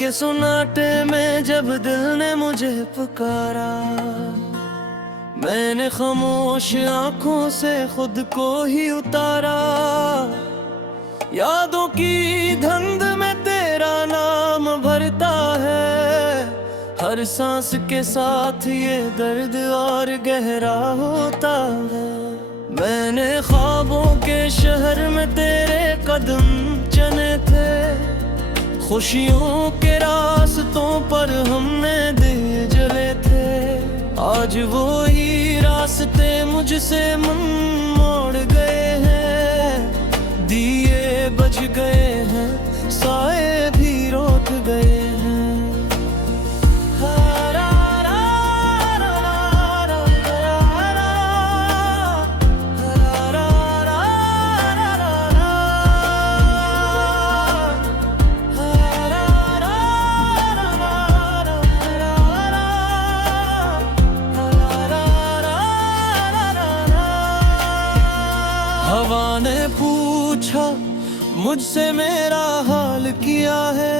के सुनाटे में जब दिल ने मुझे पुकारा, मैंने खामोश आंखों से खुद को ही उतारा। यादों की धुंध में तेरा नाम भरता है, हर सांस के साथ ये दर्द और गहरा होता है। मैंने ख्वाबों के शहर में तेरे कदम चने थे, खुशियों के रास्तों पर हमने दिल जले थे। आज वो ही रास्ते मुझसे मन मोड़ गए हैं, दिए बज गए हैं, साए भी रोक गए हैं। हवा ने पूछा मुझसे मेरा हाल किया है,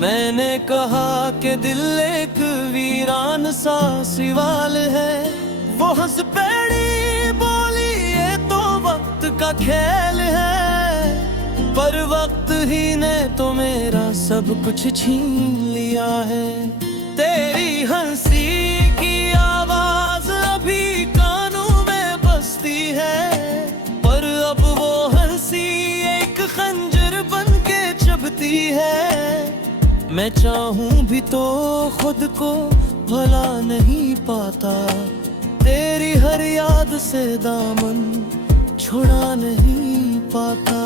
मैंने कहा कि दिल एक वीरान सा सिवाल है। वो हंस पड़ी बोली ये तो वक्त का खेल है, पर वक्त ही ने तो मेरा सब कुछ छीन लिया है। तेरी हंसी की आवाज अभी कानों में बजती है, पर अब वो हंसी एक खंजर बन के चुभती है। मैं चाहूं भी तो खुद को भला नहीं पाता, तेरी हर याद से दामन छुड़ा नहीं पाता।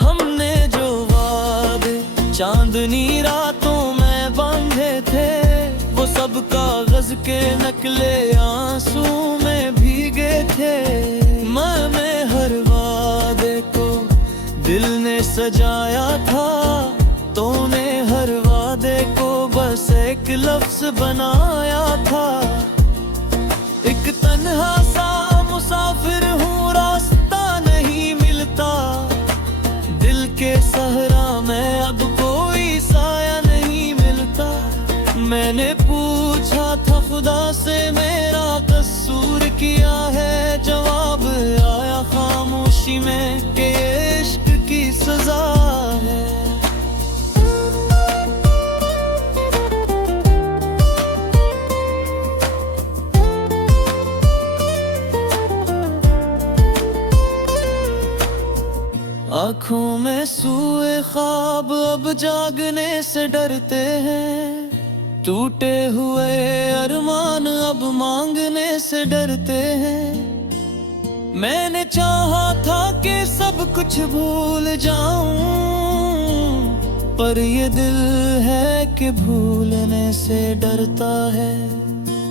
हमने जो वादे चांदनी रातों में बांधे थे, वो सब कागज के नकले आंसू में भीगे थे। मैंने हर वादे को दिल ने सजाया था, तूने हर वादे को बस एक लफ्ज बनाया था। एक तन्हा सा मुसाफिर हूँ, रास्ता नहीं मिलता, दिल के सहरा में अब कोई साया नहीं मिलता। मैंने पूछा था खुदा से मेरा कसूर किया है, जवाब आया खामोशी में कि इश्क की सजा है। आँखों में सूए ख्वाब अब जागने से डरते हैं, टूटे हुए अरमान अब मांगने से डरते हैं। मैंने चाहा था कि सब कुछ भूल जाऊं, पर ये दिल है कि भूलने से डरता है।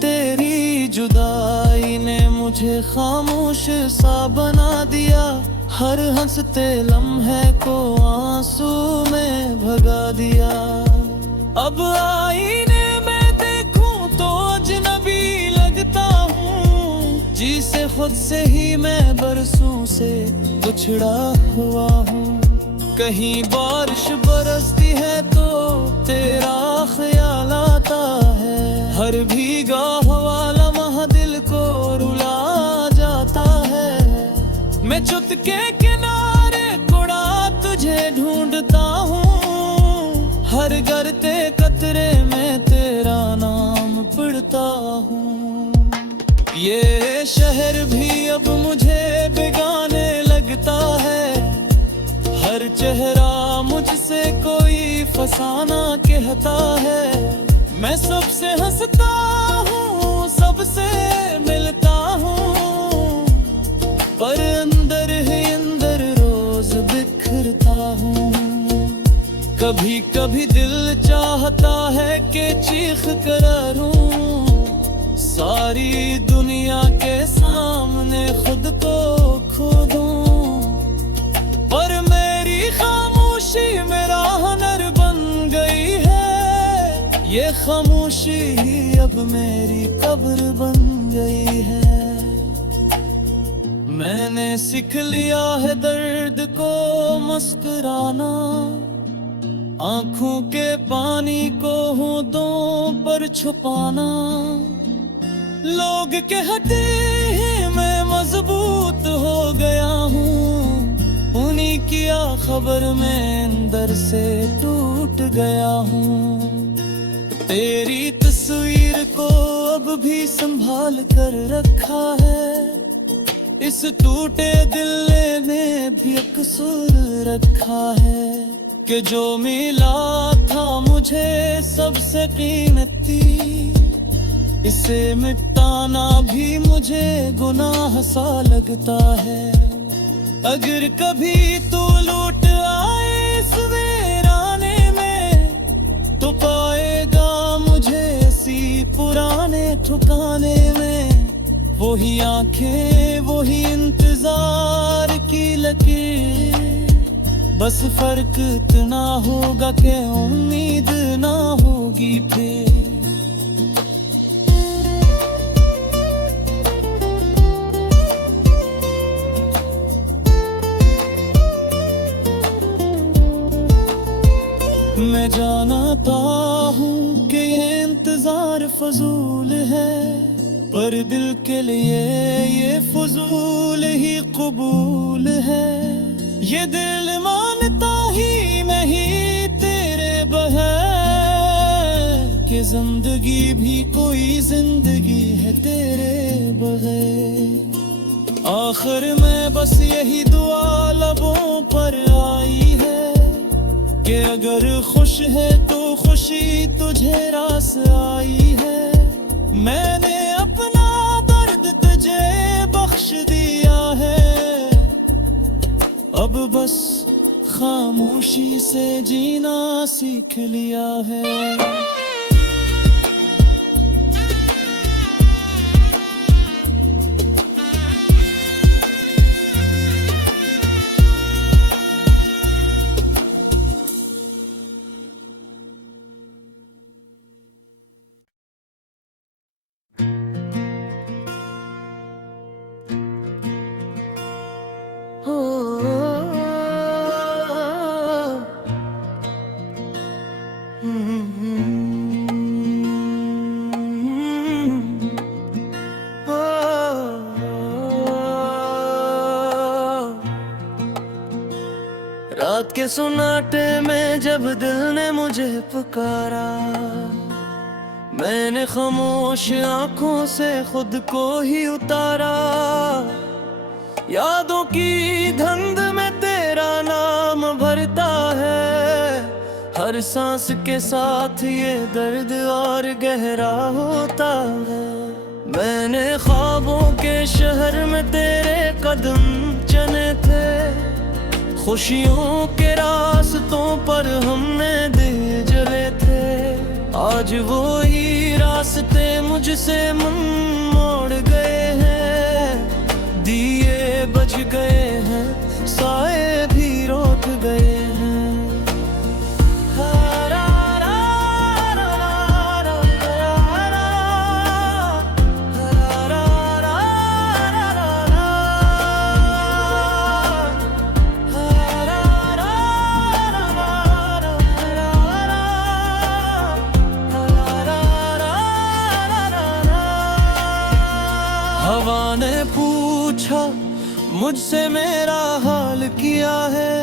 तेरी जुदाई ने मुझे खामोश सा बना दिया, हर हंसते लम्हे को आंसू में भगा दिया। अब आईने में देखूं तो अजनबी लगता हूँ, जिसे खुद से ही मैं बरसों से उछड़ा हुआ हूँ। कहीं बारिश बरसती है तो तेरा ख्याल आता है, हर भीगा हुआ लम्हा दिल को रुला जाता है। मैं चुटके किनारे कुड़ा तुझे ढूंढता हूँ, हर गिरते कतरे में तेरा नाम पढ़ता हूँ। ये शहर भी अब मुझे बेगाने लगता है, हर चेहरा मुझसे कोई फसाना कहता है। मैं सबसे हंसता हूँ, सबसे मिलता हूँ, पर अंदर ही अंदर रोज बिखरता हूँ। कभी कभी दिल चाहता है कि चीख कर रूं, सारी दुनिया के सामने खुद को खो दूं, पर मेरी खामोशी मेरा हुनर बन गई है। ये खामोशी ही अब मेरी कब्र बन गई है। मैंने सीख लिया है दर्द को मुस्कुराना, आंखों के पानी को होठों पर छुपाना। लोग कहते हैं मैं मजबूत हो गया हूँ, उन्हीं की खबर मैं अंदर से टूट गया हूँ। तेरी तस्वीर को अब भी संभाल कर रखा है, इस टूटे दिल ने भी कसूर रखा है कि जो मिला था मुझे सबसे कीमती, इसे मिटाना भी मुझे गुनाह सा लगता है। अगर कभी तू लौट आए इस वीराने में तो पाएगा मुझे इसी पुराने ठिकाने में। वही आंखें, वही इंतजार की लकीर, बस फर्क इतना होगा कि उम्मीद ना होगी फिर। मैं जानता हूँ कि ये इंतजार फजूल है, पर दिल के लिए ये फजूल ही कबूल है। ये दिल मानता ही नहीं तेरे बगैर कि जिंदगी भी कोई जिंदगी है तेरे बगैर। आखिर में बस यही दुआ लबों पर आई है कि अगर खुश है तो खुशी तुझे रास आई है। मैंने अपना दर्द तुझे बख्श दिया है, अब बस खामोशी से जीना सीख लिया है। रात के सुनाटे में जब दिल ने मुझे पुकारा, मैंने खामोश आंखों से खुद को ही उतारा। यादों की धुंध में तेरा नाम भरता है, हर सांस के साथ ये दर्द और गहरा होता है। मैंने ख्वाबों के शहर में तेरे कदम चने थे, खुशियों के रास्तों पर हमने दिल जले थे। आज वो ही रास्ते मुझसे मन मोड़ गए हैं, दिए बज गए हैं, साए भी रोक गए हैं। हवा ने पूछा मुझसे मेरा हाल किया है,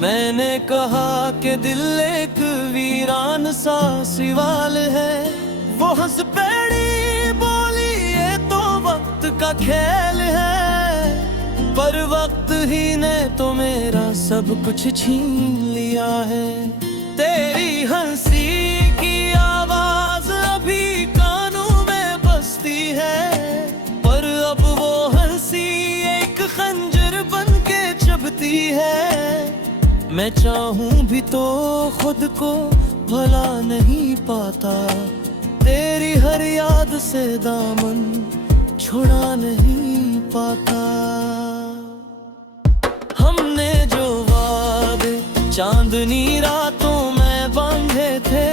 मैंने कहा कि दिल एक वीरान सा सवाल है। वो हंस पड़ी बोली ये तो वक्त का खेल है, पर वक्त ही ने तो मेरा सब कुछ छीन लिया है। तेरी हंसी की आवाज अभी कानों में बजती है, पर अब वो हंसी एक खंजर बन के चुभती है। मैं चाहूं भी तो खुद को भला नहीं पाता, तेरी हर याद से दामन छुड़ा नहीं पाता। हमने जो वादे चांदनी रातों में बांधे थे,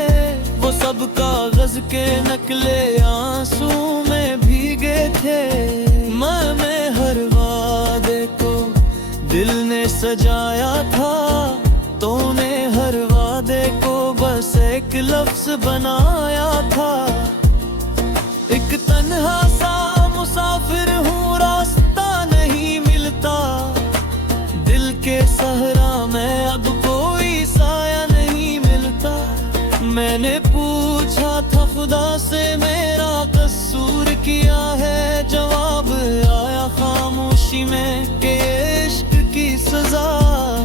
वो सब कागज के नकले आंसू में भीगे थे। मैं हर वादे को दिल ने सजाया था, तूने हर वादे लफ्ज बनाया था। एक तन्हा सा मुसाफिर हूँ, रास्ता नहीं मिलता। दिल के सहरा में अब कोई साया नहीं मिलता। मैंने पूछा था खुदा से मेरा कसूर किया है, जवाब आया खामोशी में कि ये इश्क की सजा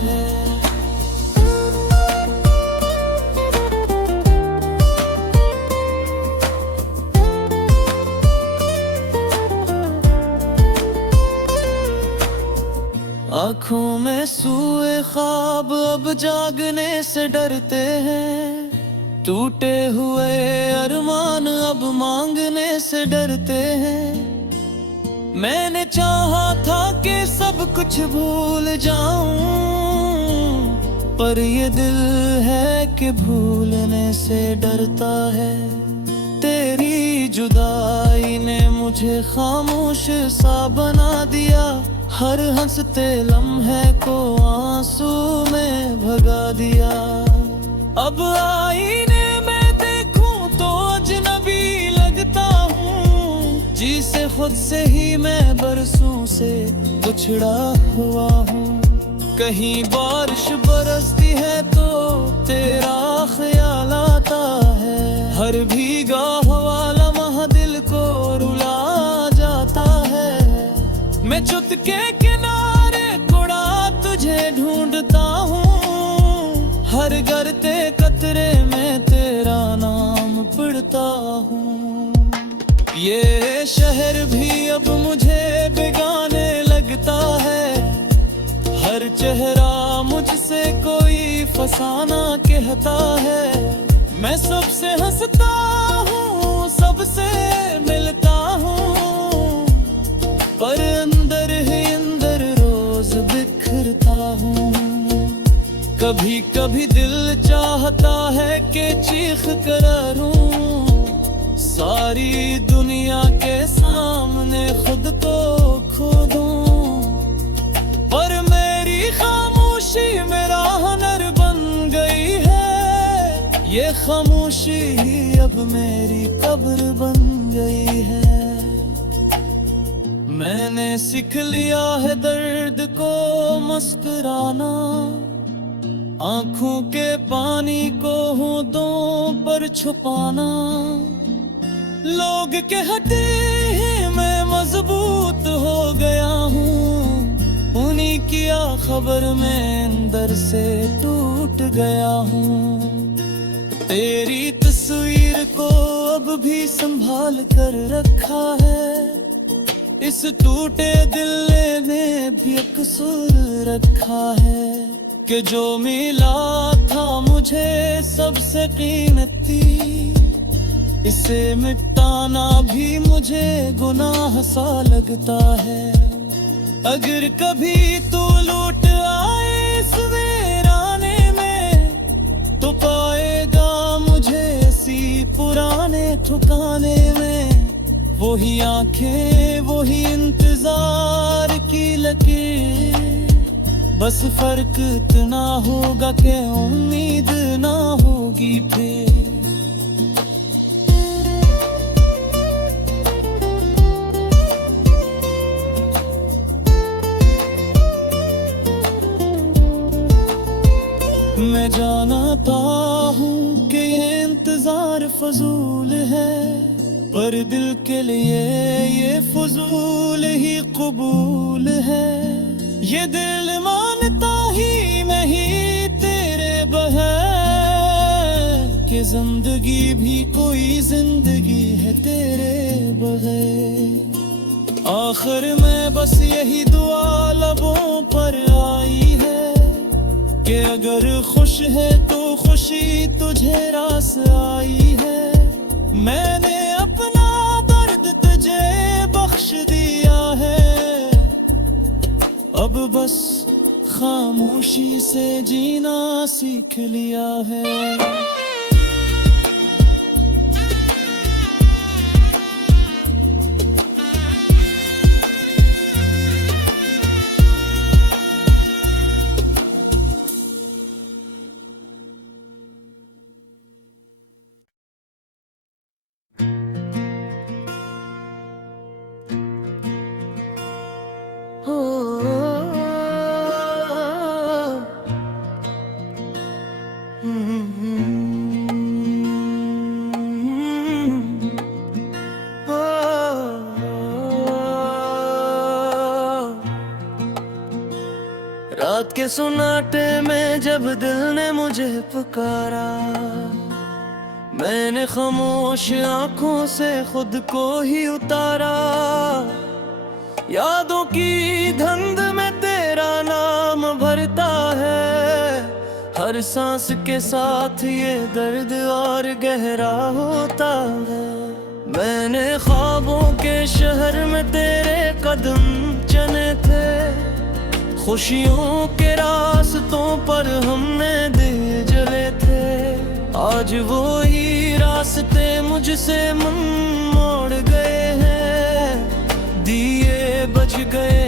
है। आँखों में सूए ख्वाब अब जागने से डरते हैं। टूटे हुए अरमान अब मांगने से डरते हैं। मैंने चाहा था कि सब कुछ भूल जाऊं, पर ये दिल है कि भूलने से डरता है। तेरी जुदाई ने मुझे खामोश सा बना दिया। हर हंसते लम्हे को आंसू में भगा दिया। अब आईने में देखूं तो अजनबी लगता हूँ। जिसे खुद से ही मैं बरसों से उछड़ा हुआ हूँ। कहीं बारिश बरसती है तो तेरा ख्याल आता है। हर भीगा हुआ लम्हा दिल को रुला जाता है। मैं चुटके किनारे कुड़ा तुझे ढूंढता हूँ। हर गरते कतरे में तेरा नाम पढ़ता हूँ। ये शहर भी अब मुझे बेगाने लगता है। हर चेहरा मुझसे कोई फसाना कहता है। मैं सबसे हंसता हूँ, सबसे मिलता हूँ, पर अंदर ही अंदर रोज बिखरता हूँ। कभी कभी दिल चाहता है कि चीख कर रूं, सारी दुनिया के सामने खुद को खो दूं। पर मेरी खामोशी मेरा हुनर बन गई है। ये खामोशी ही अब मेरी कब्र बन गई है। मैंने सीख लिया है दर्द को मुस्कुराना। आँखों के पानी को होठों पर छुपाना। लोग कहते हैं मैं मजबूत हो गया हूँ। उन्हीं की खबर में अंदर से टूट गया हूँ। तेरी तस्वीर को अब भी संभाल कर रखा है। इस टूटे दिल ने भी कसूर रखा है कि जो मिला था मुझे सबसे कीमती, इसे मिटाना भी मुझे गुनाह सा लगता है। अगर कभी तू लौट आए इस वीराने में तो पाएगा मुझे इसी पुराने ठिकाने में। वही आंखें, वही इंतजार की लकीर, बस फर्क इतना होगा कि उम्मीद ना होगी फिर। मैं जानता हूँ कि ये इंतजार फजूल है, पर दिल के लिए ये फजूल ही कबूल है। ये दिल मानता ही नहीं तेरे बगैर कि जिंदगी भी कोई जिंदगी है तेरे बगैर। आखिर में बस यही दुआ लबों पर आई है कि अगर खुश है तो खुशी तुझे रास आई है। मैंने अपना दर्द तुझे बख्श दिया है, अब बस खामोशी से जीना सीख लिया है। रात के सुनाटे में जब दिल ने मुझे पुकारा, मैंने खामोश आंखों से खुद को ही उतारा। यादों की धुंध में तेरा नाम भरता है, हर सांस के साथ ये दर्द और गहरा होता है। मैंने ख्वाबों के शहर में तेरे कदम चने थे, खुशियों के रास्तों पर हमने दिल जले थे। आज वो ही रास्ते मुझसे मन मोड़ गए हैं, दिए बज गए